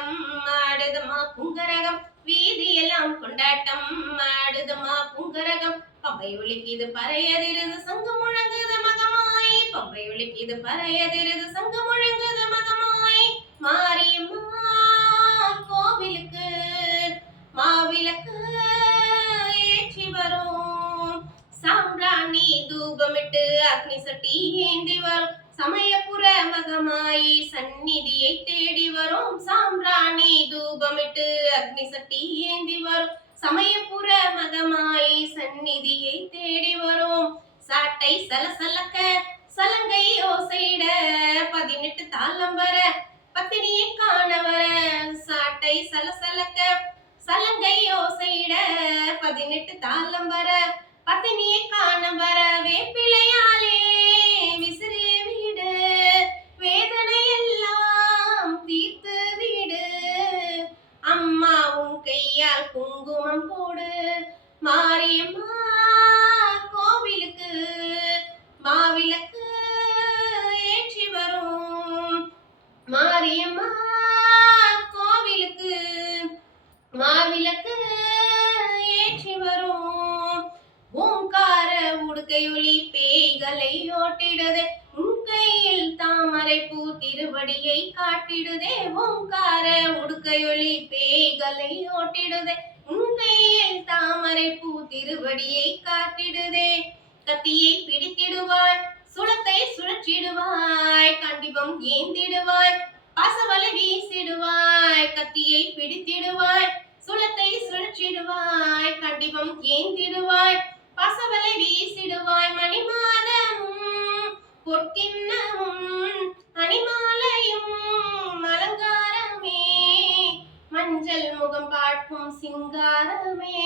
ஆட்டம் ஆடுதம்மா புங்கரகம், வீதியெல்லாம் கொண்டாட்டம் ஆடுதம்மா புங்கரகம். பம்பை ஒலிக்குது பறையதிருது சங்கம் முழங்குது மகமாய், பம்பை ஒலிக்குது பறையதிருது சங்கம் முழங்குது மகமாய். மாரியம்மா கோவிலுக்கு மாவிளக்கு ஏற்றி வரும், சாம்பிராணி தூபமிட்டு அக்னி சட்டி ஏந்தி வரும், சமயபுர மகமாயி சந்நிதியை தேடி வரும், சாம்பிராணி தூபமிட்டு அக்னி சட்டி ஏந்தி வரும், சமயபுர மகமாயி சந்நிதியை தேடி வரும். சாட்டை சலசலக்க சலங்கை ஓசையிட 18 தாளம் வர பத்தினியை காண வர, சாட்டை சலசலக்க சலங்கை ஓசையிட 18 தாளம் வர பத்தினியை காண வர, வேப்பிலையாலே விசிறிய வீடு வேதனை எல்லாம் தீர்த்து வீடு, அம்மா உன் கையால் குங்குமம் போடு, மாரியம்மா கோவிலுக்கு மாவிளக்கு ஏற்றி வரும், மாரியம்மா கோவிலுக்கு மாவிளக்கு ஏற்றி வரும். ஓங்கார உடுக்கையொலி பேய்களை ஓட்டிடுதே, உன் கையில் தாமரை பூ திருவடியை காட்டிடுதே, ஓங்கார உடுக்கையொலி பேய்களை ஓட்டிடுதே, உன் கையில் தாமரை பூ திருவடியை காட்டிடுதே. கத்தியை பிடித்திடுவாய் சுளத்தை சுழற்றிடுவாய், கண்டிபம் ஏந்திடுவாய் பாசவலை வீசிடுவாய், கத்தியை பிடித்திடுவாய் சுளத்தை சுழற்றிடுவாய், கண்டிபம் ஏந்திடுவாய் பாசவலை வீசிடுவாய். மணிமாதமும் பொற்கிண்ணமும் அணிமாலையும் அலங்காரமே, மஞ்சள் முகம் பார்க்கும் சிங்காரமே,